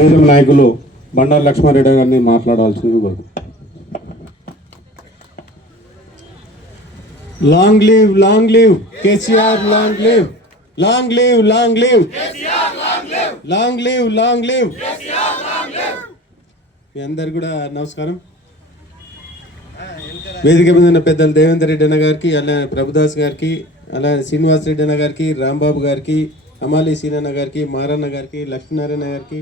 ప్రియతమ నాయకులు బండారు లక్ష్మారెడ్డి గారిని మాట్లాడాల్సింది కోరు. Long live KCR, long live మీ అందరు కూడా నమస్కారం. వేదిక మీద ఉన్న పెద్దలు దేవేందర్ రెడ్డి అన్న గారికి, అలా ప్రభుదాస్ గారికి, అలా శ్రీనివాస్ రెడ్డి అన్న గారికి, రాంబాబు గారికి, అమాలి సీనన్న గారికి, మారన్న గారికి, లక్ష్మీనారాయణ గారికి,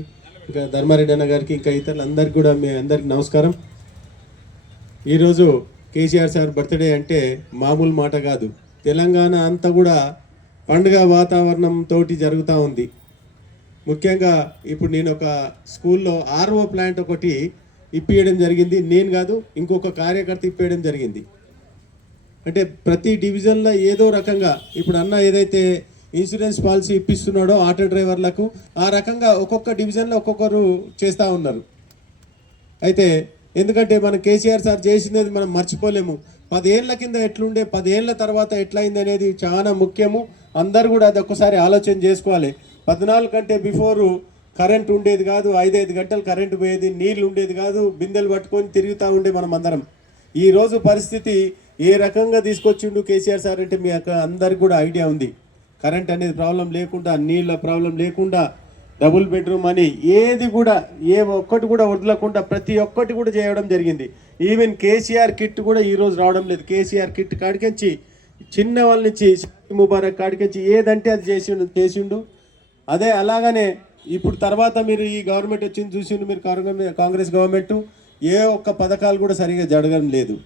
ఇంకా ధర్మారెడ్డి అన్న గారికి, ఇంకా ఇతరులు అందరికి కూడా మీ అందరికి నమస్కారం. ఈరోజు కేసీఆర్ సార్ బర్త్డే అంటే మామూలు మాట కాదు. తెలంగాణ అంతా కూడా పండుగ వాతావరణంతో జరుగుతూ ఉంది. ముఖ్యంగా ఇప్పుడు నేను ఒక స్కూల్లో ఆర్ఓ ప్లాంట్ ఒకటి ఇప్పియడం జరిగింది. నేను కాదు, ఇంకొక కార్యకర్త ఇప్పేయడం జరిగింది. అంటే ప్రతి డివిజన్లో ఏదో రకంగా ఇప్పుడు అన్న ఏదైతే ఇన్సూరెన్స్ పాలసీ ఇప్పిస్తున్నాడో ఆటో డ్రైవర్లకు, ఆ రకంగా ఒక్కొక్క డివిజన్లో ఒక్కొక్కరు చేస్తూ ఉన్నారు. అయితే ఎందుకంటే మన కేసీఆర్ సార్ చేసినది మనం మర్చిపోలేము. 10 ఏళ్ల కింద ఎట్లుండే, 10 ఏళ్ల తర్వాత ఎట్లయింది అనేది చాలా ముఖ్యము. అందరు కూడా అది ఒక్కసారి ఆలోచన చేసుకోవాలి. 14 కంటే బిఫోరు కరెంట్ ఉండేది కాదు, 5 గంటలు కరెంటు పోయేది, నీళ్ళు ఉండేది కాదు, బిందెలు పట్టుకొని తిరుగుతూ ఉండే మనం అందరం. ఈరోజు పరిస్థితి ఏ రకంగా తీసుకొచ్చిండు కేసీఆర్ సార్ అంటే మీ అందరికి కూడా ఐడియా ఉంది. కరెంట్ అనేది ప్రాబ్లం లేకుండా, నీళ్ళ ప్రాబ్లం లేకుండా, డబుల్ బెడ్రూమ్ అని ఏది కూడా ఒక్కటి కూడా వదలకుండా ప్రతి ఒక్కటి కూడా చేయడం జరిగింది. ఈవెన్ కేసీఆర్ కిట్ కూడా ఈరోజు రావడం లేదు. కేసీఆర్ కిట్ కాడికించి చిన్న వాళ్ళ నుంచి ముబారక్ కాడికించి ఏదంటే అది చేసిండు. అదే అలాగనే ఇప్పుడు తర్వాత మీరు ఈ గవర్నమెంట్ వచ్చింది చూసిండు మీరు, కాంగ్రెస్ గవర్నమెంట్ ఏ ఒక్క పథకాలు కూడా సరిగా జరగడం లేదు.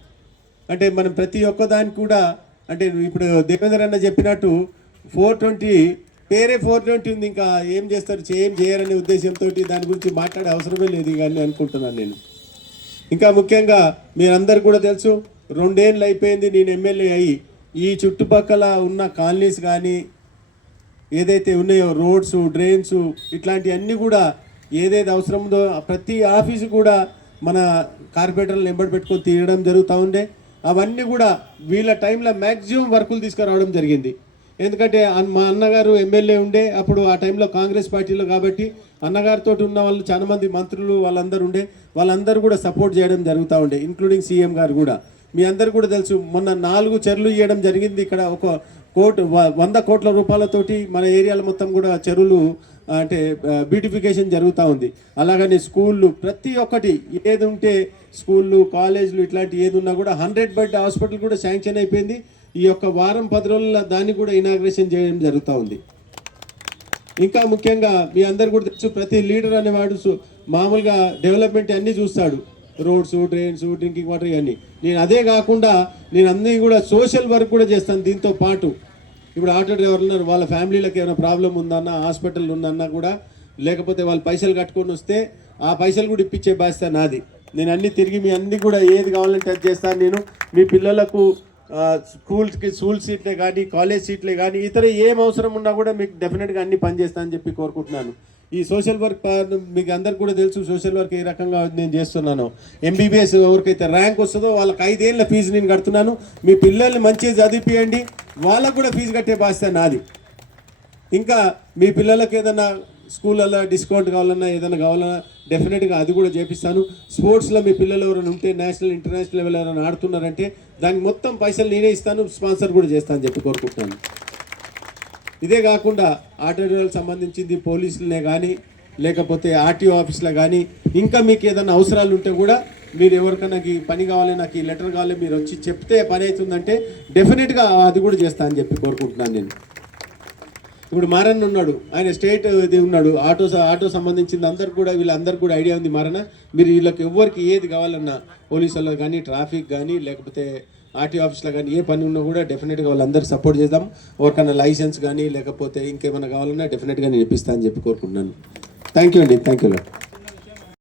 అంటే మనం ప్రతి ఒక్క దానికి కూడా అంటే ఇప్పుడు దేవేందర్ అన్న చెప్పినట్టు 420 పేరే 420 ఉంది, ఇంకా ఏం చేస్తారు, ఏం చేయరనే ఉద్దేశంతో దాని గురించి మాట్లాడే అవసరమే లేదు కానీ అనుకుంటున్నాను నేను. ఇంకా ముఖ్యంగా మీరందరూ కూడా తెలుసు, 2 ఏళ్ళు అయిపోయింది నేను ఎమ్మెల్యే అయ్యి. ఈ చుట్టుపక్కల ఉన్న కాలనీస్ కానీ ఏదైతే ఉన్నాయో రోడ్స్, డ్రైన్స్ ఇట్లాంటివన్నీ కూడా ఏదైతే అవసరం ఉందో ప్రతి ఆఫీసు కూడా మన కార్పొరేటర్లను ఎంబడి పెట్టుకొని తీయడం జరుగుతూ ఉండే. అవన్నీ కూడా వీళ్ళ టైంలో మ్యాక్సిమం వర్కులు తీసుకురావడం జరిగింది. ఎందుకంటే మా అన్నగారు ఎమ్మెల్యే ఉండే అప్పుడు ఆ టైంలో కాంగ్రెస్ పార్టీలో, కాబట్టి అన్నగారితో ఉన్న వాళ్ళు చాలామంది మంత్రులు వాళ్ళందరూ ఉండే, వాళ్ళందరూ కూడా సపోర్ట్ చేయడం జరుగుతూ ఉండే, ఇంక్లూడింగ్ సీఎం గారు కూడా. మీ అందరు కూడా తెలుసు, మొన్న 4 చెరువులు ఇవ్వడం జరిగింది. ఇక్కడ 100 కోట్ల రూపాయలతోటి మన ఏరియాలో మొత్తం కూడా చెరువులు అంటే బ్యూటిఫికేషన్ జరుగుతూ ఉంది. అలాగని స్కూళ్ళు ప్రతి ఒక్కటి ఏది ఉంటే స్కూళ్ళు, కాలేజీలు ఇట్లాంటి ఏది ఉన్నా కూడా 100 బెడ్ హాస్పిటల్ కూడా శాంక్షన్ అయిపోయింది. ఈ యొక్క వారం 10 రోజుల దాన్ని కూడా ఇనాగ్రేషన్ చేయడం జరుగుతూ ఉంది. ఇంకా ముఖ్యంగా మీ అందరు కూడా తెలుసు, ప్రతి లీడర్ అనేవాడు మామూలుగా డెవలప్మెంట్ అన్నీ చూస్తాడు, రోడ్స్, డ్రైన్స్, డ్రింకింగ్ వాటర్ ఇవన్నీ. నేను అదే కాకుండా నేను అన్నీ కూడా సోషల్ వర్క్ కూడా చేస్తాను. దీంతో పాటు ఇప్పుడు ఆటో డ్రైవర్లు ఉన్నారు, వాళ్ళ ఫ్యామిలీలకు ఏమైనా ప్రాబ్లం ఉందన్నా, హాస్పిటల్ ఉందన్నా కూడా, లేకపోతే వాళ్ళు పైసలు కట్టుకొని వస్తే ఆ పైసలు కూడా ఇప్పించే బాధ్యత నాది. నేను అన్నీ తిరిగి మీ అన్నీ కూడా ఏది కావాలంటే అది చేస్తాను. నేను మీ పిల్లలకు స్కూల్ సీట్లే కానీ, కాలేజ్ సీట్లే కానీ, ఇతర ఏం అవసరం ఉన్నా కూడా మీకు డెఫినెట్గా అన్ని పనిచేస్తానని చెప్పి కోరుకుంటున్నాను. ఈ సోషల్ వర్క్ మీకు అందరికి కూడా తెలుసు, సోషల్ వర్క్ ఏ రకంగా నేను చేస్తున్నాను. ఎంబీబీఎస్ ఎవరికైతే ర్యాంక్ వస్తుందో వాళ్ళకి 5 ఏళ్ళ ఫీజు నేను కడుతున్నాను. మీ పిల్లల్ని మంచిగా చదివిపియండి, వాళ్ళకు కూడా ఫీజు కట్టే బాధ్యత నాది. ఇంకా మీ పిల్లలకు ఏదైనా స్కూళ్ళల్లో డిస్కౌంట్ కావాలన్నా, ఏదైనా కావాలన్నా డెఫినెట్గా అది కూడా చేపిస్తాను. స్పోర్ట్స్లో మీ పిల్లలు ఎవరైనా ఉంటే, నేషనల్ ఇంటర్నేషనల్ లెవెల్ ఎవరైనా ఆడుతున్నారంటే దానికి మొత్తం పైసలు నేనే ఇస్తాను, స్పాన్సర్ కూడా చేస్తాను అని చెప్పి కోరుకుంటున్నాను. ఇదే కాకుండా ఆటో డ్రైవర్లకు సంబంధించింది పోలీసులనే కానీ, లేకపోతే ఆర్టీఓ ఆఫీస్లో కానీ, ఇంకా మీకు ఏదైనా అవసరాలు ఉంటే కూడా మీరు ఎవరికైనా నాకు ఈ పని కావాలి, నాకు ఈ లెటర్ కావాలి, మీరు వచ్చి చెప్తే పని అవుతుందంటే డెఫినెట్గా అది కూడా చేస్తా అని చెప్పి కోరుకుంటున్నాను నేను. ఇప్పుడు మారన్న ఉన్నాడు, ఆయన స్టేట్ ఇది ఉన్నాడు, ఆటో సంబంధించింది అందరికి కూడా, వీళ్ళందరికీ కూడా ఐడియా ఉంది. మారన్న మీరు వీళ్ళకి ఎవరికి ఏది కావాలన్నా, పోలీసుల్లో కానీ, ట్రాఫిక్ కానీ, లేకపోతే ఆర్టీ ఆఫీస్లో కానీ ఏ పని ఉన్నా కూడా డెఫినెట్గా వాళ్ళందరూ సపోర్ట్ చేద్దాం. ఎవరికైనా లైసెన్స్ కానీ లేకపోతే ఇంకేమైనా కావాలన్నా డెఫినెట్గా నేను ఇప్పిస్తాను అని చెప్పి కోరుకుంటున్నాను. థ్యాంక్ యూ అండి. Thank you.